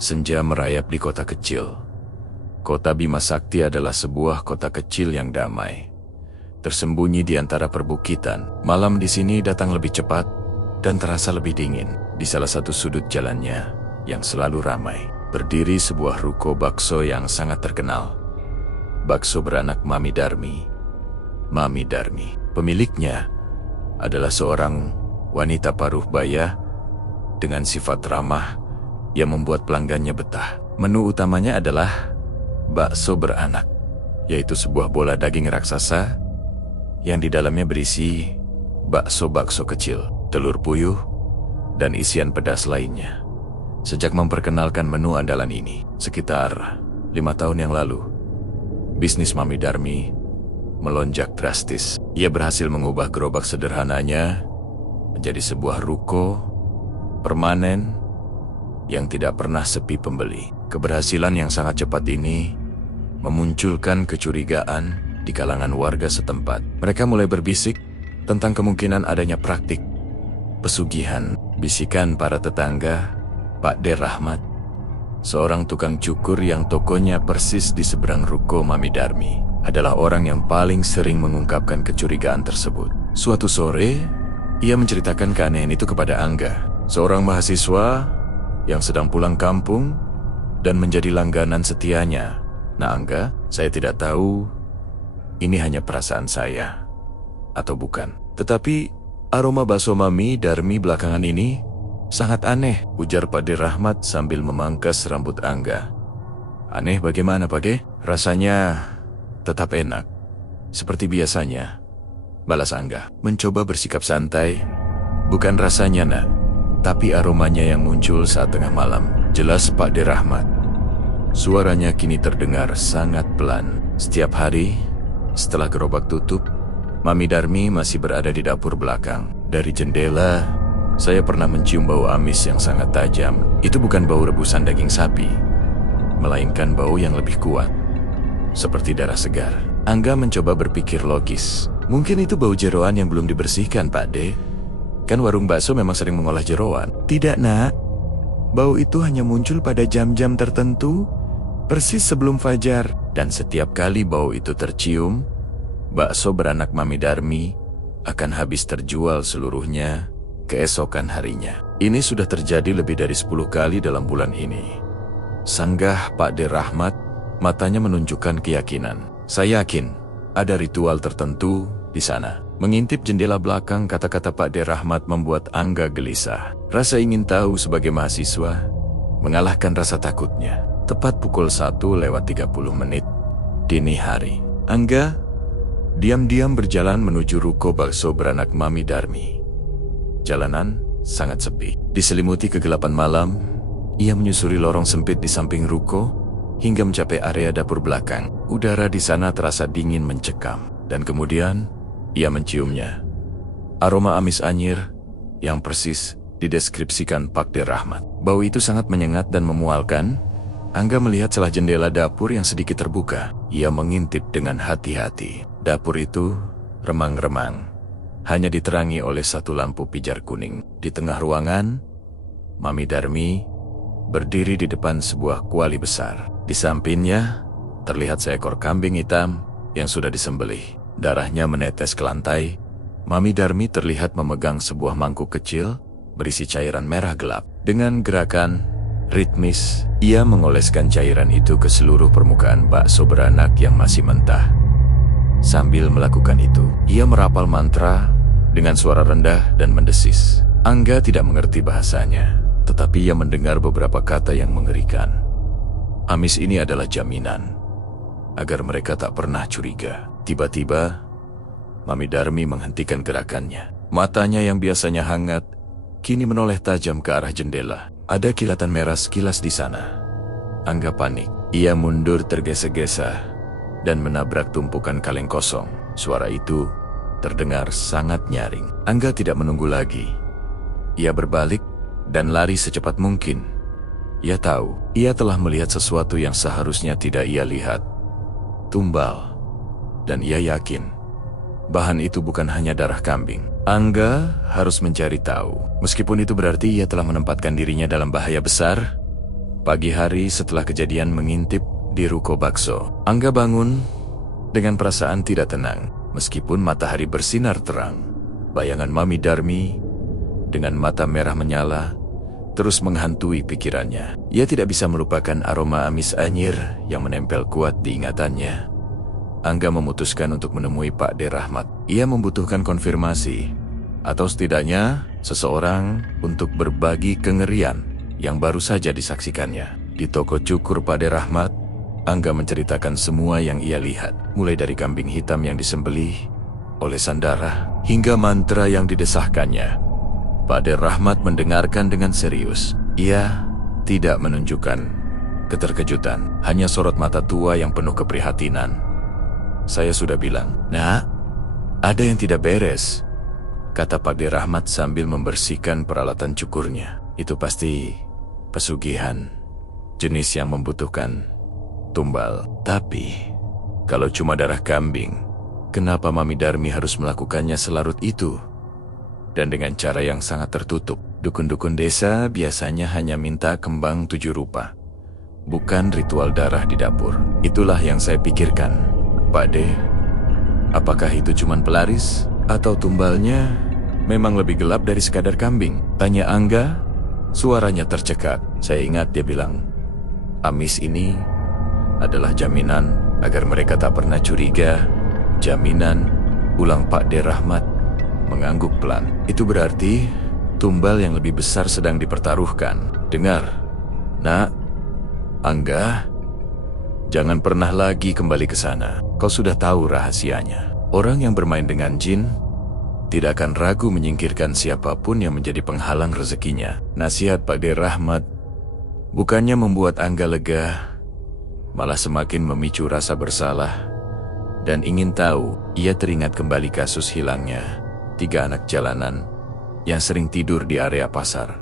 Senja merayap di kota kecil. Kota Bima Sakti adalah sebuah kota kecil yang damai, tersembunyi di antara perbukitan. Malam di sini datang lebih cepat dan terasa lebih dingin. Di salah satu sudut jalannya yang selalu ramai, berdiri sebuah ruko bakso yang sangat terkenal. Bakso beranak Mami Darmi. Mami Darmi, pemiliknya adalah seorang wanita paruh baya dengan sifat ramah yang membuat pelanggannya betah. Menu utamanya adalah bakso beranak, yaitu sebuah bola daging raksasa yang di dalamnya berisi bakso-bakso kecil, telur puyuh, dan isian pedas lainnya. Sejak memperkenalkan menu andalan ini, sekitar 5 tahun yang lalu, bisnis Mami Darmi melonjak drastis. Ia berhasil mengubah gerobak sederhananya menjadi sebuah ruko permanen yang tidak pernah sepi pembeli. Keberhasilan yang sangat cepat ini memunculkan kecurigaan di kalangan warga setempat. Mereka mulai berbisik tentang kemungkinan adanya praktik pesugihan. Bisikan para tetangga, Pak De Rahmat, seorang tukang cukur yang tokonya persis di seberang ruko Mami Darmi, adalah orang yang paling sering mengungkapkan kecurigaan tersebut. Suatu sore, ia menceritakan keanehan itu kepada Angga, seorang mahasiswa yang sedang pulang kampung dan menjadi langganan setianya. Nah Angga, saya tidak tahu ini hanya perasaan saya atau bukan, tetapi aroma bakso Mami Darmi belakangan ini sangat aneh, ujar Pak De Rahmat sambil memangkas rambut Angga. Aneh bagaimana Pak De? Rasanya tetap enak, seperti biasanya, balas Angga. Mencoba bersikap santai. Bukan rasanya nak, tapi aromanya yang muncul saat tengah malam, jelas Pak De Rahmat. Suaranya kini terdengar sangat pelan. Setiap hari, setelah gerobak tutup, Mami Darmi masih berada di dapur belakang. Dari jendela, saya pernah mencium bau amis yang sangat tajam. Itu bukan bau rebusan daging sapi, melainkan bau yang lebih kuat, seperti darah segar. Angga mencoba berpikir logis. Mungkin itu bau jeroan yang belum dibersihkan, Pak De. Kan warung bakso memang sering mengolah jeroan. Tidak, nak. Bau itu hanya muncul pada jam-jam tertentu, persis sebelum fajar. Dan setiap kali bau itu tercium, bakso beranak Mami Darmi akan habis terjual seluruhnya keesokan harinya. Ini sudah terjadi lebih dari 10 kali dalam bulan ini. Sanggah Pak De Rahmat, matanya menunjukkan keyakinan. Saya yakin ada ritual tertentu di sana. Mengintip jendela belakang, kata-kata Pak De Rahmat membuat Angga gelisah. Rasa ingin tahu sebagai mahasiswa mengalahkan rasa takutnya. Tepat pukul 1:30 dini hari, Angga diam-diam berjalan menuju ruko bakso beranak Mami Darmi. Jalanan sangat sepi. Diselimuti kegelapan malam, ia menyusuri lorong sempit di samping ruko hingga mencapai area dapur belakang. Udara di sana terasa dingin mencekam, dan kemudian ia menciumnya. Aroma amis anyir yang persis dideskripsikan Pak De Rahmat. Bau itu sangat menyengat dan memualkan. Angga melihat celah jendela dapur yang sedikit terbuka. Ia mengintip dengan hati-hati. Dapur itu remang-remang, hanya diterangi oleh satu lampu pijar kuning. Di tengah ruangan, Mami Darmi berdiri di depan sebuah kuali besar. Di sampingnya terlihat seekor kambing hitam yang sudah disembelih. Darahnya menetes ke lantai. Mami Darmi terlihat memegang sebuah mangkuk kecil berisi cairan merah gelap. Dengan gerakan ritmis, ia mengoleskan cairan itu ke seluruh permukaan bakso beranak yang masih mentah. Sambil melakukan itu, ia merapal mantra dengan suara rendah dan mendesis. Angga tidak mengerti bahasanya, tetapi ia mendengar beberapa kata yang mengerikan. Amis ini adalah jaminan agar mereka tak pernah curiga. Tiba-tiba, Mami Darmi menghentikan gerakannya. Matanya yang biasanya hangat, kini menoleh tajam ke arah jendela. Ada kilatan merah sekilas di sana. Angga panik. Ia mundur tergesa-gesa dan menabrak tumpukan kaleng kosong. Suara itu terdengar sangat nyaring. Angga tidak menunggu lagi. Ia berbalik dan lari secepat mungkin. Ia tahu, ia telah melihat sesuatu yang seharusnya tidak ia lihat. Tumbal. Dan ia yakin, bahan itu bukan hanya darah kambing. Angga harus mencari tahu. Meskipun itu berarti ia telah menempatkan dirinya dalam bahaya besar, Pagi hari setelah kejadian mengintip di ruko bakso, Angga bangun dengan perasaan tidak tenang. Meskipun matahari bersinar terang, bayangan Mami Darmi dengan mata merah menyala terus menghantui pikirannya. Ia tidak bisa melupakan aroma amis anyir yang menempel kuat di ingatannya. Angga memutuskan untuk menemui Pak D. Rahmat. Ia membutuhkan konfirmasi, atau setidaknya seseorang untuk berbagi kengerian yang baru saja disaksikannya. Di toko cukur Pak D. Rahmat, Angga menceritakan semua yang ia lihat, mulai dari kambing hitam yang disembelih oleh Sandara hingga mantra yang didesahkannya. Pak D. Rahmat mendengarkan dengan serius. Ia tidak menunjukkan keterkejutan, hanya sorot mata tua yang penuh keprihatinan. "Saya sudah bilang, Nak, ada yang tidak beres," kata Pak D. Rahmat sambil membersihkan peralatan cukurnya. "Itu pasti pesugihan, jenis yang membutuhkan tumbal. Tapi, kalau cuma darah kambing, kenapa Mami Darmi harus melakukannya selarut itu? Dan dengan cara yang sangat tertutup. Dukun-dukun desa biasanya hanya minta kembang 7 rupa, bukan ritual darah di dapur." "Itulah yang saya pikirkan, Pak D. Apakah itu cuma pelaris? Atau tumbalnya memang lebih gelap dari sekadar kambing?" tanya Angga. Suaranya tercekat. "Saya ingat dia bilang, amis ini adalah jaminan agar mereka tak pernah curiga." "Jaminan?" ulang Pak D. Rahmat mengangguk pelan. "Itu berarti tumbal yang lebih besar sedang dipertaruhkan. Dengar, Nak, Angga, jangan pernah lagi kembali ke sana. Kau sudah tahu rahasianya. Orang yang bermain dengan jin tidak akan ragu menyingkirkan siapapun yang menjadi penghalang rezekinya." Nasihat Pak D. Rahmat bukannya membuat Angga lega, malah semakin memicu rasa bersalah dan ingin tahu. Ia teringat kembali kasus hilangnya 3 anak jalanan yang sering tidur di area pasar.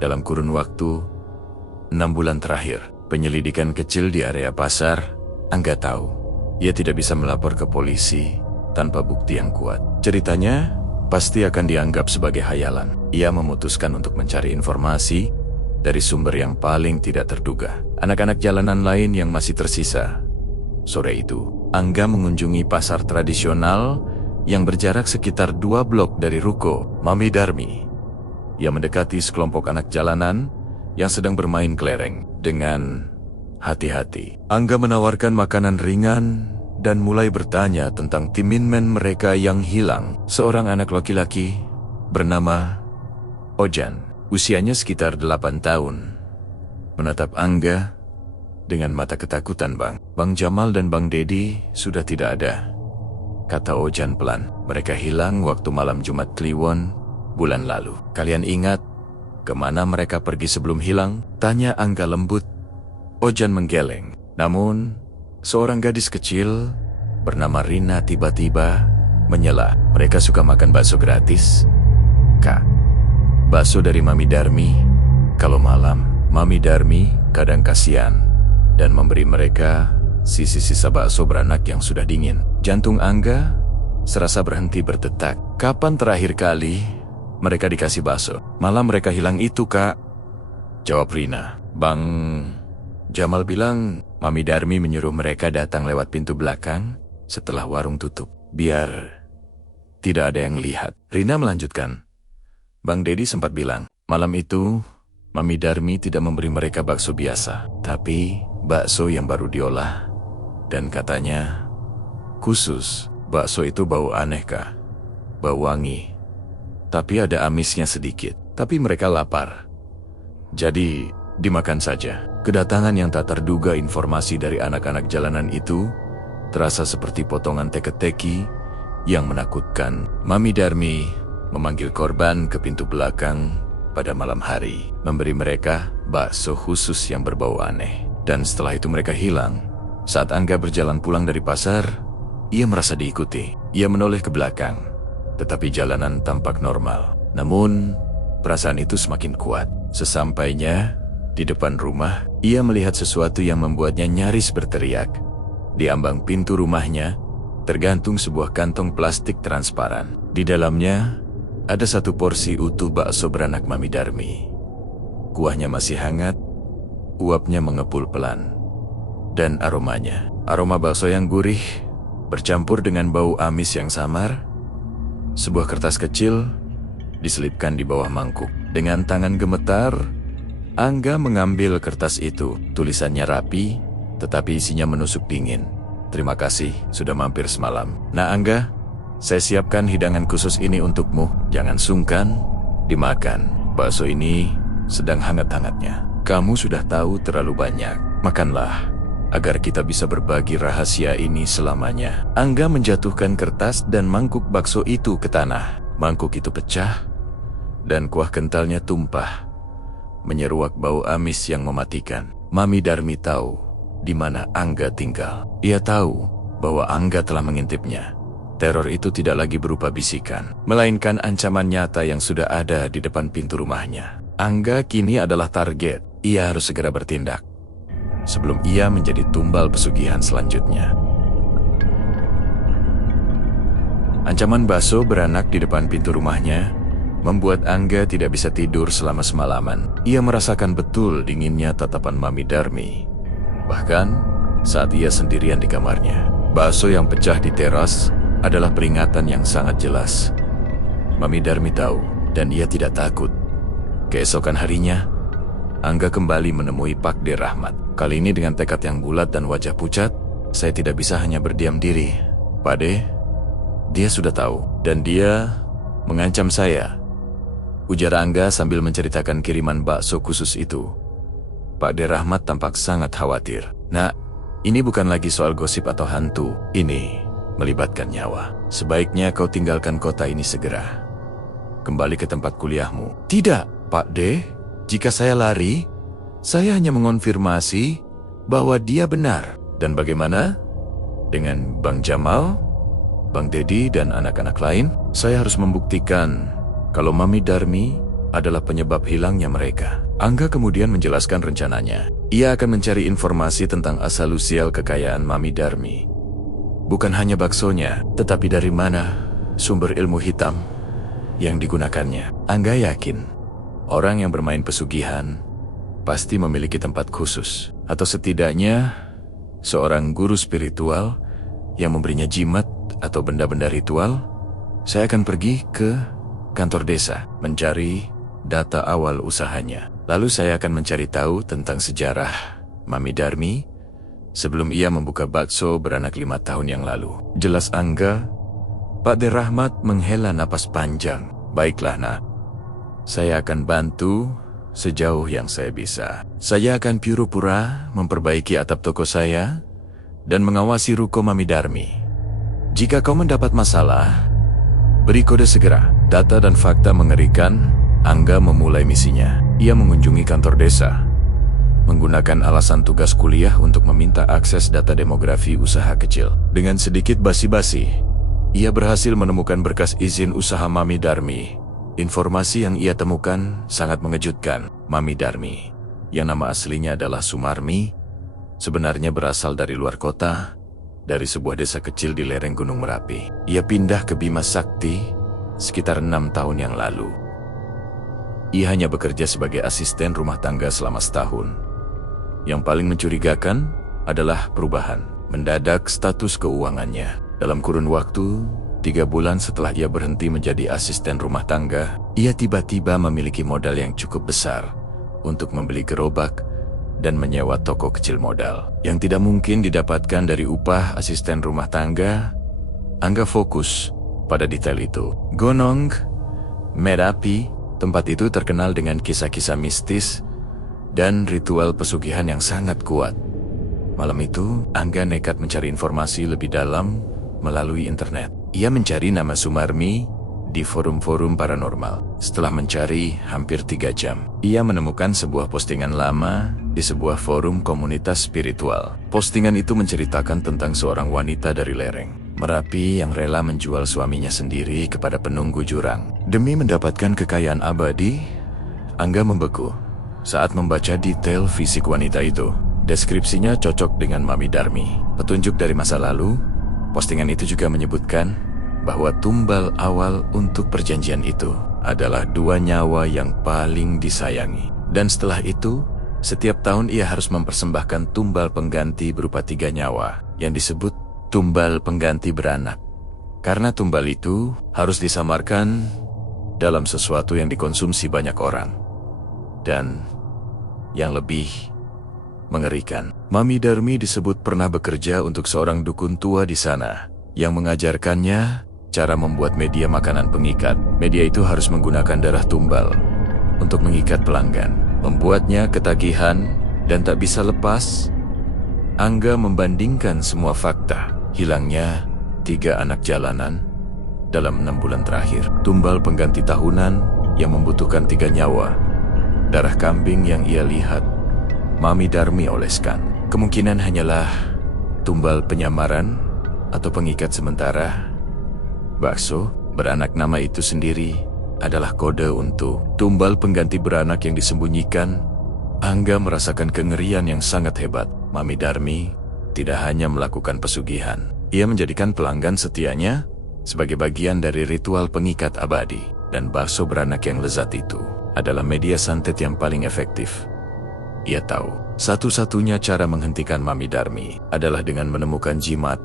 Dalam kurun waktu 6 bulan terakhir, penyelidikan kecil di area pasar, Angga tahu ia tidak bisa melapor ke polisi tanpa bukti yang kuat. Ceritanya pasti akan dianggap sebagai hayalan. Ia memutuskan untuk mencari informasi dari sumber yang paling tidak terduga. Anak-anak jalanan lain yang masih tersisa. Sore itu, Angga mengunjungi pasar tradisional yang berjarak sekitar 2 blok dari ruko Mami Darmi. Ia mendekati sekelompok anak jalanan yang sedang bermain kelereng. Dengan hati-hati, Angga menawarkan makanan ringan dan mulai bertanya tentang timinmen mereka yang hilang. Seorang anak laki-laki bernama Ojan, usianya sekitar 8 tahun, menatap Angga dengan mata ketakutan. Bang Jamal dan Bang Dedi sudah tidak ada," kata Ojan pelan. "Mereka hilang waktu malam Jumat Kliwon bulan lalu." "Kalian ingat kemana mereka pergi sebelum hilang?" tanya Angga lembut. Ojan menggeleng. Namun, seorang gadis kecil bernama Rina tiba-tiba menyela. "Mereka suka makan bakso gratis, Kak. Bakso dari Mami Darmi. Kalau malam, Mami Darmi kadang kasihan dan memberi mereka sisa-sisa bakso beranak yang sudah dingin." Jantung Angga serasa berhenti berdetak. "Kapan terakhir kali mereka dikasih bakso?" "Malam mereka hilang itu, Kak," jawab Rina. "Bang Jamal bilang Mami Darmi menyuruh mereka datang lewat pintu belakang setelah warung tutup, biar tidak ada yang lihat." Rina melanjutkan, "Bang Dedi sempat bilang, malam itu Mami Darmi tidak memberi mereka bakso biasa, tapi bakso yang baru diolah. Dan katanya khusus. Bakso itu bau aneh, Kak. Bau wangi. Tapi ada amisnya sedikit. Tapi mereka lapar. Jadi dimakan saja." Kedatangan yang tak terduga informasi dari anak-anak jalanan itu terasa seperti potongan teka-teki yang menakutkan. Mami Darmi memanggil korban ke pintu belakang pada malam hari, memberi mereka bakso khusus yang berbau aneh. Dan setelah itu mereka hilang. Saat Angga berjalan pulang dari pasar, ia merasa diikuti. Ia menoleh ke belakang, tetapi jalanan tampak normal. Namun, perasaan itu semakin kuat. Sesampainya di depan rumah, ia melihat sesuatu yang membuatnya nyaris berteriak. Di ambang pintu rumahnya, tergantung sebuah kantong plastik transparan. Di dalamnya, ada 1 porsi utuh bakso beranak Mami Darmi. Kuahnya masih hangat uapnya mengepul pelan. Dan aromanya, aroma bakso yang gurih, bercampur dengan bau amis yang samar. Sebuah kertas kecil diselipkan di bawah mangkuk. Dengan tangan gemetar, Angga mengambil kertas itu. Tulisannya rapi, tetapi isinya menusuk dingin. Terima kasih sudah mampir semalam. Nah Angga, saya siapkan hidangan khusus ini untukmu. Jangan sungkan dimakan. Bakso ini sedang hangat-hangatnya. Kamu sudah tahu terlalu banyak. Makanlah, agar kita bisa berbagi rahasia ini selamanya. Angga menjatuhkan kertas dan mangkuk bakso itu ke tanah. Mangkuk itu pecah, dan kuah kentalnya tumpah, menyeruak bau amis yang mematikan. Mami Darmi tahu di mana Angga tinggal. Ia tahu bahwa Angga telah mengintipnya. Teror itu tidak lagi berupa bisikan, melainkan ancaman nyata yang sudah ada di depan pintu rumahnya. Angga kini adalah target. Ia harus segera bertindak sebelum ia menjadi tumbal pesugihan selanjutnya. Ancaman bakso beranak di depan pintu rumahnya membuat Angga tidak bisa tidur selama semalaman. Ia merasakan betul dinginnya tatapan Mami Darmi. Bahkan saat ia sendirian di kamarnya, bakso yang pecah di teras adalah peringatan yang sangat jelas. Mami Darmi tahu, dan ia tidak takut. Keesokan harinya, Angga kembali menemui Pak De Rahmat. Kali ini dengan tekad yang bulat dan wajah pucat. Saya tidak bisa hanya berdiam diri. Pak De, dia sudah tahu, dan dia mengancam saya, ujar Angga sambil menceritakan kiriman bakso khusus itu. Pak De Rahmat tampak sangat khawatir. Nak, ini bukan lagi soal gosip atau hantu. Ini melibatkan nyawa. Sebaiknya kau tinggalkan kota ini segera. Kembali ke tempat kuliahmu. Tidak, Pak De. Jika saya lari, saya hanya mengonfirmasi bahwa dia benar. Dan bagaimana dengan Bang Jamal, Bang Dedi, dan anak-anak lain? Saya harus membuktikan kalau Mami Darmi adalah penyebab hilangnya mereka. Angga kemudian menjelaskan rencananya. Ia akan mencari informasi tentang asal-usul kekayaan Mami Darmi. Bukan hanya baksonya, tetapi dari mana sumber ilmu hitam yang digunakannya. Angga yakin orang yang bermain pesugihan pasti memiliki tempat khusus, atau setidaknya seorang guru spiritual yang memberinya jimat atau benda-benda ritual. Saya akan pergi ke kantor desa mencari data awal usahanya. Lalu saya akan mencari tahu tentang sejarah Mami Darmi sebelum ia membuka bakso beranak 5 tahun yang lalu. Jelas Angga. Pak De Rahmat menghela napas panjang. Baiklah nak, saya akan bantu sejauh yang saya bisa. Saya akan pura-pura memperbaiki atap toko saya dan mengawasi ruko Mami Darmi. Jika kau mendapat masalah, beri kode segera. Data dan fakta mengerikan. Angga memulai misinya. Ia mengunjungi kantor desa, menggunakan alasan tugas kuliah untuk meminta akses data demografi usaha kecil. Dengan sedikit basi-basi, ia berhasil menemukan berkas izin usaha Mami Darmi. Informasi yang ia temukan sangat mengejutkan. Mami Darmi, yang nama aslinya adalah Sumarmi, sebenarnya berasal dari luar kota, dari sebuah desa kecil di lereng Gunung Merapi. Ia pindah ke Bima Sakti sekitar 6 tahun yang lalu. Ia hanya bekerja sebagai asisten rumah tangga selama setahun. Yang paling mencurigakan adalah perubahan mendadak status keuangannya. Dalam kurun waktu 3 bulan setelah ia berhenti menjadi asisten rumah tangga, ia tiba-tiba memiliki modal yang cukup besar untuk membeli gerobak dan menyewa toko kecil modal yang tidak mungkin didapatkan dari upah asisten rumah tangga. Angga fokus pada detail itu. Gunung Merapi, tempat itu terkenal dengan kisah-kisah mistis dan ritual pesugihan yang sangat kuat. Malam itu, Angga nekat mencari informasi lebih dalam melalui internet. Ia mencari nama Sumarmi di forum-forum paranormal. Setelah mencari hampir 3 jam, ia menemukan sebuah postingan lama di sebuah forum komunitas spiritual. Postingan itu menceritakan tentang seorang wanita dari lereng Merapi yang rela menjual suaminya sendiri kepada penunggu jurang. Demi mendapatkan kekayaan abadi, Angga membeku saat membaca detail fisik wanita itu. Deskripsinya cocok dengan Mami Darmi. Petunjuk dari masa lalu. Postingan itu juga menyebutkan bahwa tumbal awal untuk perjanjian itu adalah 2 nyawa yang paling disayangi. Dan setelah itu, Setiap tahun ia harus mempersembahkan tumbal pengganti berupa 3 nyawa, yang disebut tumbal pengganti beranak. Karena tumbal itu harus disamarkan dalam sesuatu yang dikonsumsi banyak orang. Dan yang lebih mengerikan, Mami Darmi disebut pernah bekerja untuk seorang dukun tua di sana, yang mengajarkannya cara membuat media makanan pengikat. Media itu harus menggunakan darah tumbal untuk mengikat pelanggan, membuatnya ketagihan dan tak bisa lepas. Angga membandingkan semua fakta. Hilangnya 3 anak jalanan dalam 6 bulan terakhir. Tumbal pengganti tahunan yang membutuhkan 3 nyawa. Darah kambing yang ia lihat Mami Darmi oleskan. Kemungkinan hanyalah tumbal penyamaran atau pengikat sementara. Bakso beranak nama itu sendiri adalah kode untuk tumbal pengganti beranak yang disembunyikan. Angga merasakan kengerian yang sangat hebat. Mami Darmi tidak hanya melakukan pesugihan. Ia menjadikan pelanggan setianya sebagai bagian dari ritual pengikat abadi. Dan bakso beranak yang lezat itu adalah media santet yang paling efektif. Ia tahu, satu-satunya cara menghentikan Mami Darmi adalah dengan menemukan jimat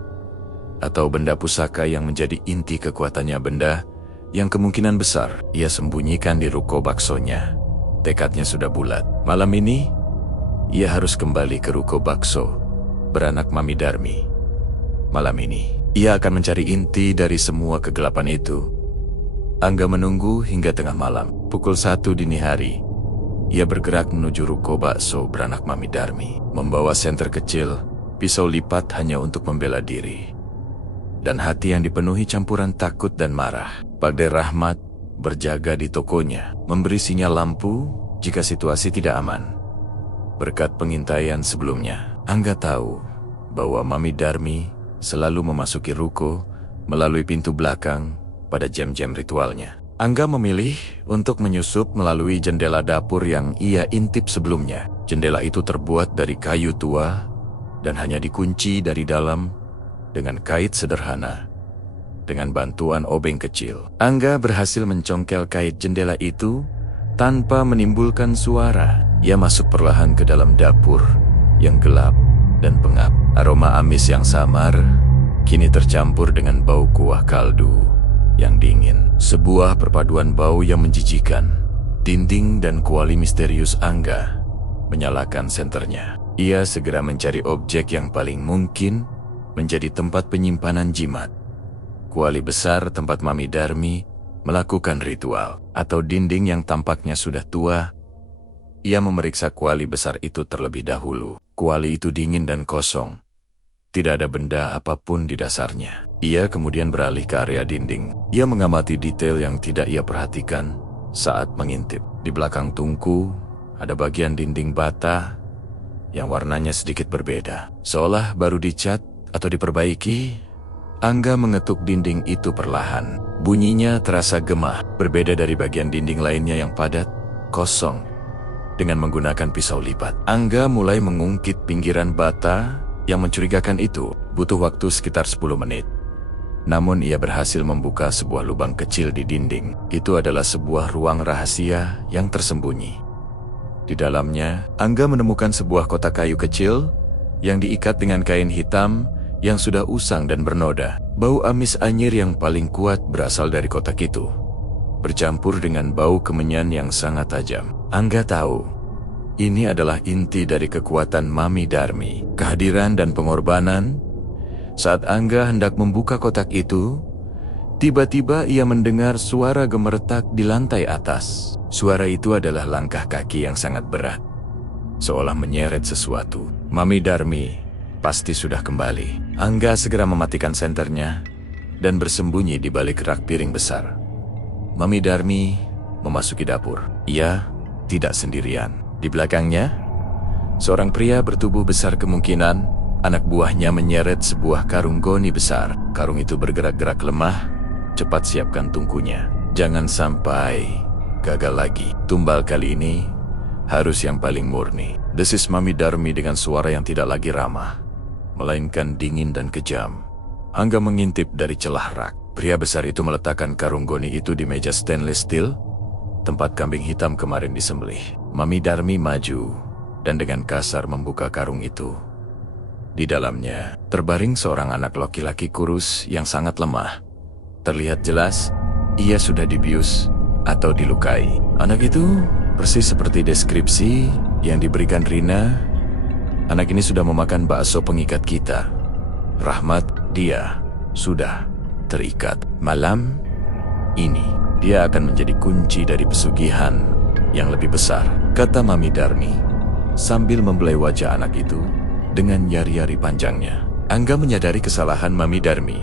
atau benda pusaka yang menjadi inti kekuatannya, benda yang kemungkinan besar ia sembunyikan di ruko baksonya. Tekadnya sudah bulat. Malam ini, ia harus kembali ke ruko bakso beranak Mami Darmi. Malam ini, ia akan mencari inti dari semua kegelapan itu. Angga menunggu hingga tengah malam. Pukul 1 dini hari, ia bergerak menuju ruko bakso beranak Mami Darmi, membawa senter kecil, pisau lipat hanya untuk membela diri, dan hati yang dipenuhi campuran takut dan marah. Bagde Rahmat berjaga di tokonya, memberi sinyal lampu jika situasi tidak aman. Berkat pengintaian sebelumnya, Angga tahu bahwa Mami Darmi selalu memasuki ruko melalui pintu belakang pada jam-jam ritualnya. Angga memilih untuk menyusup melalui jendela dapur yang ia intip sebelumnya. Jendela itu terbuat dari kayu tua dan hanya dikunci dari dalam dengan kait sederhana. Dengan bantuan obeng kecil, Angga berhasil mencongkel kait jendela itu tanpa menimbulkan suara. Ia masuk perlahan ke dalam dapur yang gelap dan pengap. Aroma amis yang samar kini tercampur dengan bau kuah kaldu yang dingin. Sebuah perpaduan bau yang menjijikan. Dinding dan kuali misterius Angga menyalakan senternya. Ia segera mencari objek yang paling mungkin menjadi tempat penyimpanan jimat. Kuali besar tempat Mami Darmi melakukan ritual, atau dinding yang tampaknya sudah tua. Ia memeriksa kuali besar itu terlebih dahulu. Kuali itu dingin dan kosong. Tidak ada benda apapun di dasarnya. Ia kemudian beralih ke area dinding. Ia mengamati detail yang tidak ia perhatikan saat mengintip. Di belakang tungku, ada bagian dinding bata yang warnanya sedikit berbeda. Seolah baru dicat atau diperbaiki. Angga mengetuk dinding itu perlahan. Bunyinya terasa gemah, berbeda dari bagian dinding lainnya yang padat, kosong. Dengan menggunakan pisau lipat, Angga mulai mengungkit pinggiran bata yang mencurigakan itu. Butuh waktu sekitar 10 menit. Namun ia berhasil membuka sebuah lubang kecil di dinding. Itu adalah sebuah ruang rahasia yang tersembunyi. Di dalamnya, Angga menemukan sebuah kotak kayu kecil yang diikat dengan kain hitam yang sudah usang dan bernoda. Bau amis anyir yang paling kuat berasal dari kotak itu, bercampur dengan bau kemenyan yang sangat tajam. Angga tahu, ini adalah inti dari kekuatan Mami Darmi. Kehadiran dan pengorbanan. Saat Angga hendak membuka kotak itu, tiba-tiba ia mendengar suara gemeretak di lantai atas. Suara itu adalah langkah kaki yang sangat berat, seolah menyeret sesuatu. Mami Darmi pasti sudah kembali. Angga segera mematikan senternya dan bersembunyi di balik rak piring besar. Mami Darmi memasuki dapur. Ia tidak sendirian. Di belakangnya, seorang pria bertubuh besar, kemungkinan anak buahnya, menyeret sebuah karung goni besar. Karung itu bergerak-gerak lemah. Cepat siapkan tungkunya. Jangan sampai gagal lagi. Tumbal kali ini harus yang paling murni. Desis Mami Darmi dengan suara yang tidak lagi ramah, melainkan dingin dan kejam. Angga mengintip dari celah rak. Pria besar itu meletakkan karung goni itu di meja stainless steel, tempat kambing hitam kemarin disembelih. Mami Darmi maju dan dengan kasar membuka karung itu. Di dalamnya terbaring seorang anak laki-laki kurus yang sangat lemah. Terlihat jelas ia sudah dibius atau dilukai. Anak itu persis seperti deskripsi yang diberikan Rina. Anak ini sudah memakan bakso pengikat kita. Rahmat, dia sudah terikat. Malam ini dia akan menjadi kunci dari pesugihan yang lebih besar, kata Mami Darmi sambil membelai wajah anak itu dengan jari-jari panjangnya. Angga menyadari kesalahan Mami Darmi.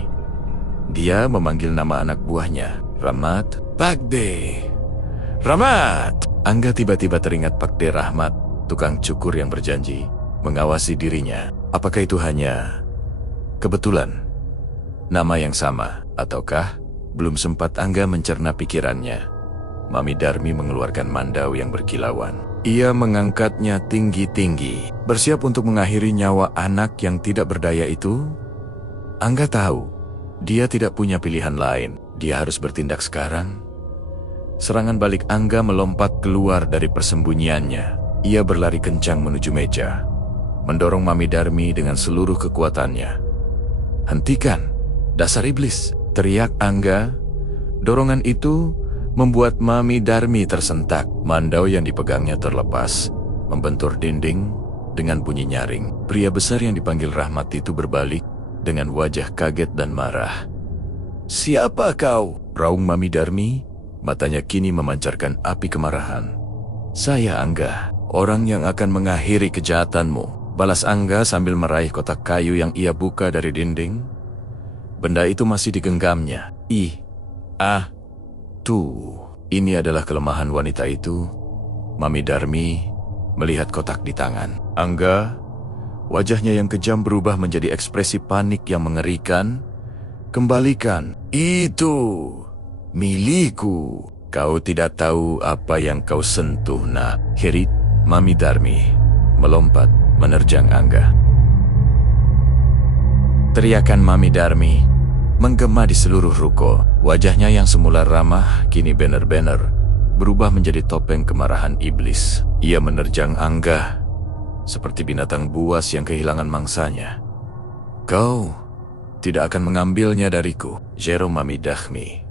Dia memanggil nama anak buahnya, Rahmat. Pakde, Rahmat. Angga tiba-tiba teringat Pakde Rahmat, tukang cukur yang berjanji mengawasi dirinya. Apakah itu hanya kebetulan nama yang sama, ataukah belum sempat Angga mencerna pikirannya? Mami Darmi mengeluarkan mandau yang berkilauan. Ia mengangkatnya tinggi-tinggi, bersiap untuk mengakhiri nyawa anak yang tidak berdaya itu. Angga tahu, dia tidak punya pilihan lain. Dia harus bertindak sekarang. Serangan balik Angga melompat keluar dari persembunyiannya. Ia berlari kencang menuju meja, mendorong Mami Darmi dengan seluruh kekuatannya. Hentikan, dasar iblis, teriak Angga. Dorongan itu membuat Mami Darmi tersentak. Mandau yang dipegangnya terlepas, membentur dinding dengan bunyi nyaring. Pria besar yang dipanggil Rahmat itu berbalik dengan wajah kaget dan marah. Siapa kau? Raung Mami Darmi, matanya kini memancarkan api kemarahan. Saya Angga, orang yang akan mengakhiri kejahatanmu, balas Angga sambil meraih kotak kayu yang ia buka dari dinding. Benda itu masih digenggamnya. Ini adalah kelemahan wanita itu. Mami Darmi melihat kotak di tangan Angga. Wajahnya yang kejam berubah menjadi ekspresi panik yang mengerikan. Kembalikan, itu milikku. Kau tidak tahu apa yang kau sentuh, nak. Herit, Mami Darmi melompat menerjang Angga. Teriakan Mami Darmi menggema di seluruh ruko. Wajahnya yang semula ramah kini benar-benar berubah menjadi topeng kemarahan iblis. Ia menerjang Angga seperti binatang buas yang kehilangan mangsanya. Kau tidak akan mengambilnya dariku, Jero Mami Darmi.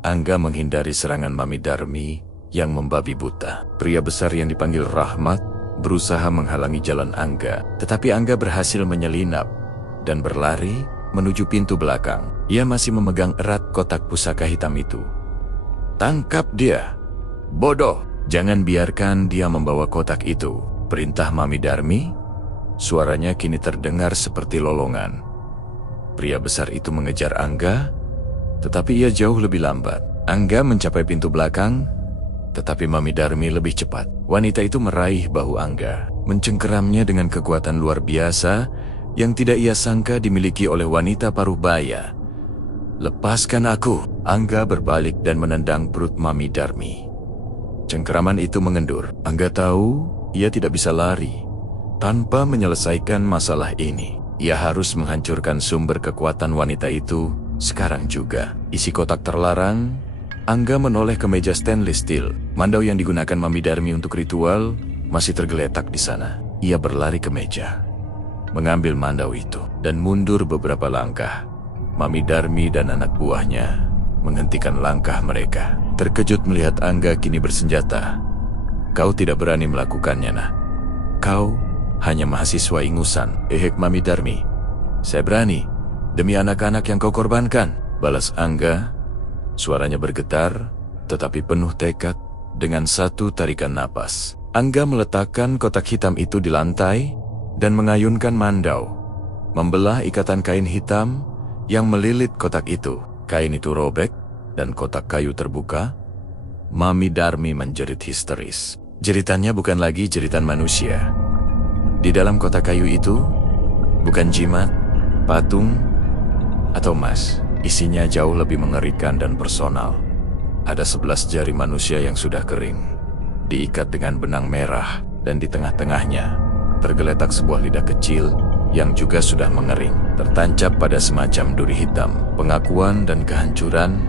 Angga menghindari serangan Mami Darmi yang membabi buta. Pria besar yang dipanggil Rahmat berusaha menghalangi jalan Angga, tetapi Angga berhasil menyelinap dan berlari menuju pintu belakang. Ia masih memegang erat kotak pusaka hitam itu. Tangkap dia, bodoh! Jangan biarkan dia membawa kotak itu, perintah Mami Darmi. Suaranya kini terdengar seperti lolongan. Pria besar itu mengejar Angga, tetapi ia jauh lebih lambat. Angga mencapai pintu belakang, tetapi Mami Darmi lebih cepat. Wanita itu meraih bahu Angga, mencengkeramnya dengan kekuatan luar biasa yang tidak ia sangka dimiliki oleh wanita paruh baya. Lepaskan aku! Angga berbalik dan menendang perut Mami Darmi. Cengkeraman itu mengendur. Angga tahu ia tidak bisa lari tanpa menyelesaikan masalah ini. Ia harus menghancurkan sumber kekuatan wanita itu sekarang juga. Isi kotak terlarang. Angga menoleh ke meja stainless steel. Mandau yang digunakan Mami Darmi untuk ritual masih tergeletak di sana. Ia berlari ke meja, mengambil mandau itu, dan mundur beberapa langkah. Mami Darmi dan anak buahnya menghentikan langkah mereka, terkejut melihat Angga kini bersenjata. Kau tidak berani melakukannya, nak. Kau hanya mahasiswa ingusan. Mami Darmi. Saya berani, demi anak-anak yang kau korbankan, balas Angga. Suaranya bergetar, tetapi penuh tekad. Dengan satu tarikan napas, Angga meletakkan kotak hitam itu di lantai dan mengayunkan mandau, membelah ikatan kain hitam yang melilit kotak itu. Kain itu robek dan kotak kayu terbuka. Mami Darmi menjerit histeris. Jeritannya bukan lagi jeritan manusia. Di dalam kotak kayu itu bukan jimat, patung, atau emas. Isinya jauh lebih mengerikan dan personal. Ada 11 jari manusia yang sudah kering, diikat dengan benang merah, dan di tengah-tengahnya tergeletak sebuah lidah kecil yang juga sudah mengering, tertancap pada semacam duri hitam. Pengakuan dan kehancuran.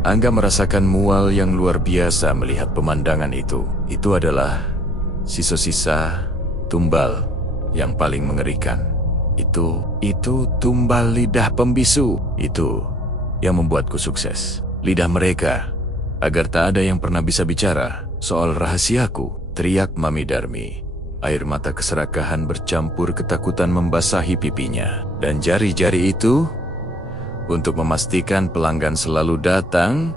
Angga merasakan mual yang luar biasa melihat pemandangan itu. Itu adalah sisa-sisa tumbal yang paling mengerikan. Itu tumbal lidah pembisu. Itu yang membuatku sukses. Lidah mereka, agar tak ada yang pernah bisa bicara soal rahasiaku, teriak Mami Darmi. Air mata keserakahan bercampur ketakutan membasahi pipinya. Dan jari-jari itu, untuk memastikan pelanggan selalu datang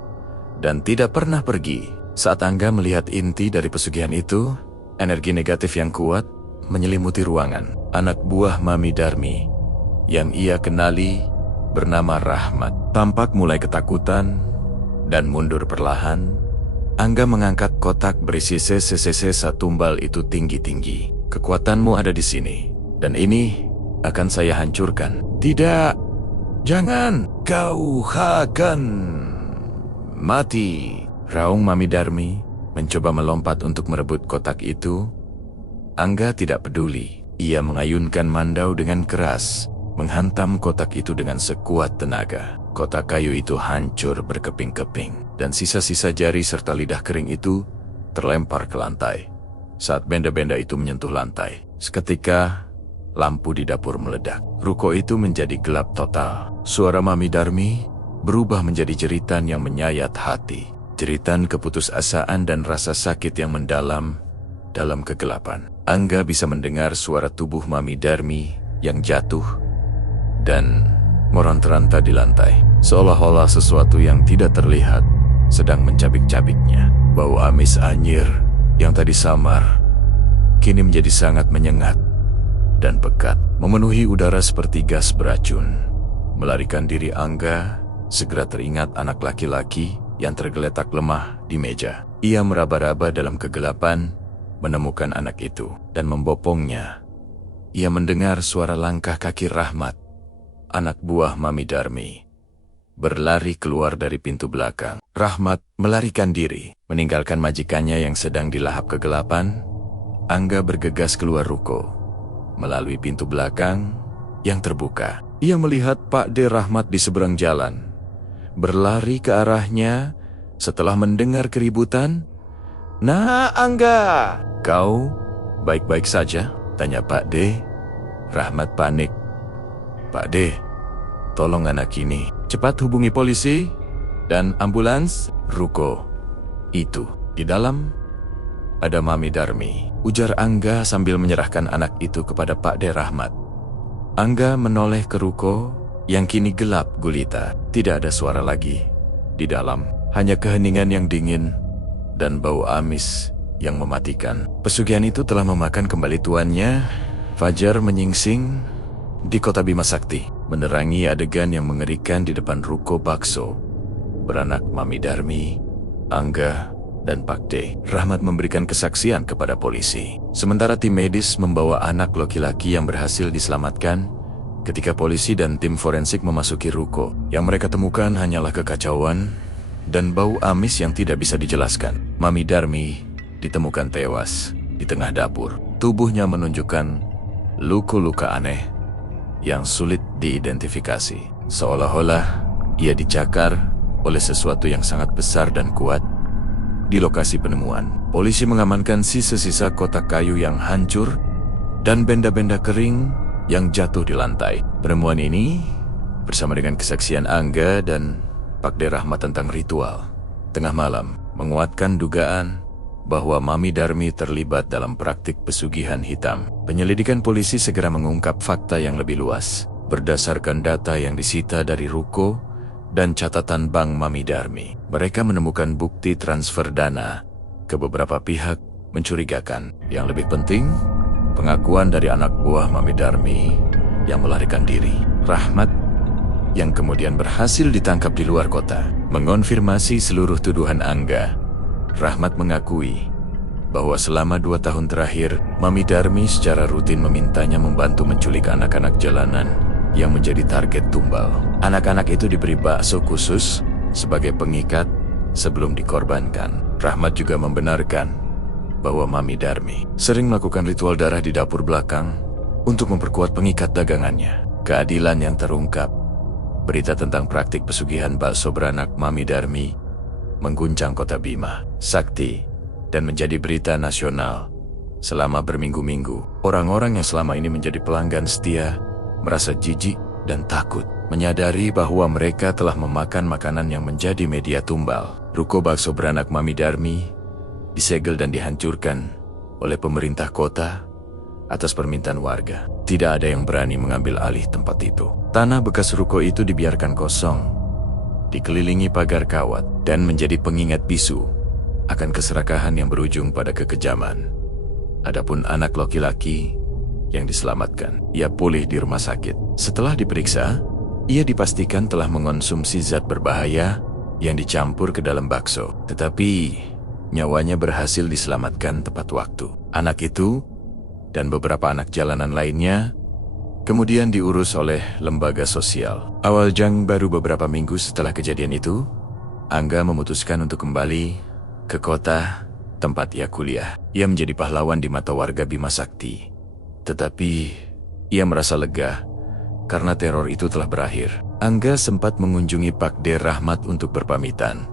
dan tidak pernah pergi. Saat Angga melihat inti dari pesugihan itu, energi negatif yang kuat menyelimuti ruangan. Anak buah Mami Darmi yang ia kenali bernama Rahmat tampak mulai ketakutan dan mundur perlahan. Angga mengangkat kotak berisi sisa tumbal itu tinggi-tinggi. Kekuatanmu ada di sini, dan ini akan saya hancurkan. Tidak, jangan, kau akan mati. Raung Mami Darmi mencoba melompat untuk merebut kotak itu. Angga tidak peduli. Ia mengayunkan mandau dengan keras, menghantam kotak itu dengan sekuat tenaga. Kotak kayu itu hancur berkeping-keping, dan sisa-sisa jari serta lidah kering itu terlempar ke lantai. Saat benda-benda itu menyentuh lantai, seketika lampu di dapur meledak. Ruko itu menjadi gelap total. Suara Mami Darmi berubah menjadi jeritan yang menyayat hati. Jeritan keputusasaan dan rasa sakit yang mendalam dalam kegelapan. Angga bisa mendengar suara tubuh Mami Darmi yang jatuh dan meronta-ronta di lantai, seolah-olah sesuatu yang tidak terlihat sedang mencabik-cabiknya. Bau amis anyir yang tadi samar kini menjadi sangat menyengat dan pekat, memenuhi udara seperti gas beracun. Melarikan diri Angga, segera teringat anak laki-laki yang tergeletak lemah di meja. Ia meraba-raba dalam kegelapan, menemukan anak itu dan membopongnya. Ia mendengar suara langkah kaki Rahmat, anak buah Mami Darmi, berlari keluar dari pintu belakang. Rahmat melarikan diri, meninggalkan majikannya yang sedang dilahap kegelapan. Angga bergegas keluar ruko, melalui pintu belakang yang terbuka. Ia melihat Pak D. Rahmat di seberang jalan, berlari ke arahnya setelah mendengar keributan. "Nah, Angga, kau baik-baik saja?" tanya Pak D. Rahmat panik. "Pak D, tolong anak ini. Cepat hubungi polisi dan ambulans." Ruko itu di dalam ada Mami Darmi, ujar Angga sambil menyerahkan anak itu kepada Pak D. Rahmat. Angga menoleh ke ruko yang kini gelap gulita. Tidak ada suara lagi di dalam, hanya keheningan yang dingin dan bau amis yang mematikan. Pesugihan itu telah memakan kembali tuannya. Fajar menyingsing di kota Bima Sakti, menerangi adegan yang mengerikan di depan ruko bakso beranak Mami Darmi, Angga, dan Pak D. Rahmat memberikan kesaksian kepada polisi, sementara tim medis membawa anak laki-laki yang berhasil diselamatkan. Ketika polisi dan tim forensik memasuki ruko, yang mereka temukan hanyalah kekacauan dan bau amis yang tidak bisa dijelaskan. Mami Darmi ditemukan tewas di tengah dapur. Tubuhnya menunjukkan luka-luka aneh yang sulit diidentifikasi, seolah-olah ia dicakar oleh sesuatu yang sangat besar dan kuat. Di lokasi penemuan, polisi mengamankan sisa-sisa kotak kayu yang hancur dan benda-benda kering yang jatuh di lantai. Penemuan ini, bersama dengan kesaksian Angga dan Pak D. Rahmat tentang ritual tengah malam, menguatkan dugaan bahwa Mami Darmi terlibat dalam praktik pesugihan hitam. Penyelidikan polisi segera mengungkap fakta yang lebih luas, berdasarkan data yang disita dari ruko dan catatan bank Mami Darmi. Mereka menemukan bukti transfer dana ke beberapa pihak mencurigakan. Yang lebih penting, pengakuan dari anak buah Mami Darmi yang melarikan diri, Rahmat, yang kemudian berhasil ditangkap di luar kota, mengonfirmasi seluruh tuduhan Angga. Rahmat mengakui bahwa selama 2 tahun terakhir, Mami Darmi secara rutin memintanya membantu menculik anak-anak jalanan yang menjadi target tumbal. Anak-anak itu diberi bakso khusus sebagai pengikat sebelum dikorbankan. Rahmat juga membenarkan bahwa Mami Darmi sering melakukan ritual darah di dapur belakang untuk memperkuat pengikat dagangannya. Keadilan yang terungkap. Berita tentang praktik pesugihan bakso beranak Mami Darmi mengguncang kota Bima Sakti dan menjadi berita nasional Selama berminggu-minggu, orang-orang yang selama ini menjadi pelanggan setia merasa jijik dan takut, menyadari bahwa mereka telah memakan makanan yang menjadi media tumbal. Ruko bakso beranak Mami Darmi disegel dan dihancurkan oleh pemerintah kota atas permintaan warga. Tidak ada yang berani mengambil alih tempat itu. Tanah bekas ruko itu dibiarkan kosong, dikelilingi pagar kawat, dan menjadi pengingat bisu akan keserakahan yang berujung pada kekejaman. Adapun anak laki-laki yang diselamatkan, ia pulih di rumah sakit. Setelah diperiksa, ia dipastikan telah mengonsumsi zat berbahaya yang dicampur ke dalam bakso. Tetapi nyawanya berhasil diselamatkan tepat waktu. Anak itu dan beberapa anak jalanan lainnya kemudian diurus oleh lembaga sosial. Awal Jang baru beberapa minggu setelah kejadian itu, Angga memutuskan untuk kembali ke kota tempat ia kuliah. Ia menjadi pahlawan di mata warga Bima Sakti. Tetapi ia merasa lega karena teror itu telah berakhir. Angga sempat mengunjungi Pak D. Rahmat untuk berpamitan.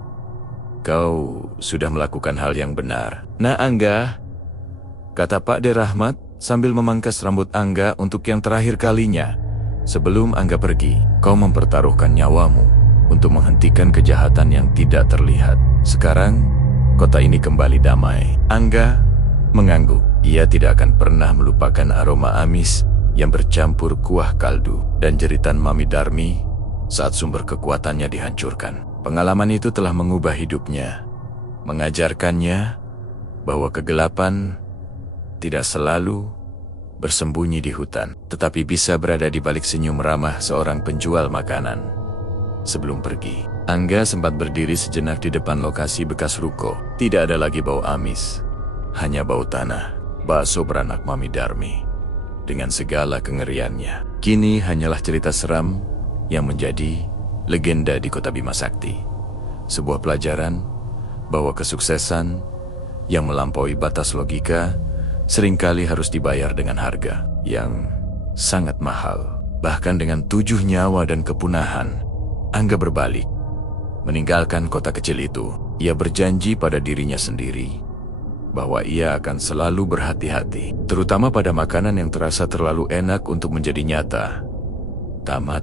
"Kau sudah melakukan hal yang benar." "Nah Angga," kata Pak D. Rahmat sambil memangkas rambut Angga untuk yang terakhir kalinya. "Sebelum Angga pergi, kau mempertaruhkan nyawamu untuk menghentikan kejahatan yang tidak terlihat. Sekarang, kota ini kembali damai." Angga mengangguk. Ia tidak akan pernah melupakan aroma amis yang bercampur kuah kaldu dan jeritan Mami Darmi saat sumber kekuatannya dihancurkan. Pengalaman itu telah mengubah hidupnya, mengajarkannya bahwa kegelapan tidak selalu bersembunyi di hutan, tetapi bisa berada di balik senyum ramah seorang penjual makanan. Sebelum pergi, Angga sempat berdiri sejenak di depan lokasi bekas ruko. Tidak ada lagi bau amis, hanya bau tanah. Bakso beranak Mami Darmi dengan segala kengeriannya kini hanyalah cerita seram yang menjadi legenda di kota Bima Sakti. Sebuah pelajaran bahwa kesuksesan yang melampaui batas logika seringkali harus dibayar dengan harga yang sangat mahal. Bahkan dengan 7 nyawa dan kepunahan, Angga berbalik, meninggalkan kota kecil itu. Ia berjanji pada dirinya sendiri bahwa ia akan selalu berhati-hati, terutama pada makanan yang terasa terlalu enak untuk menjadi nyata. Tamat.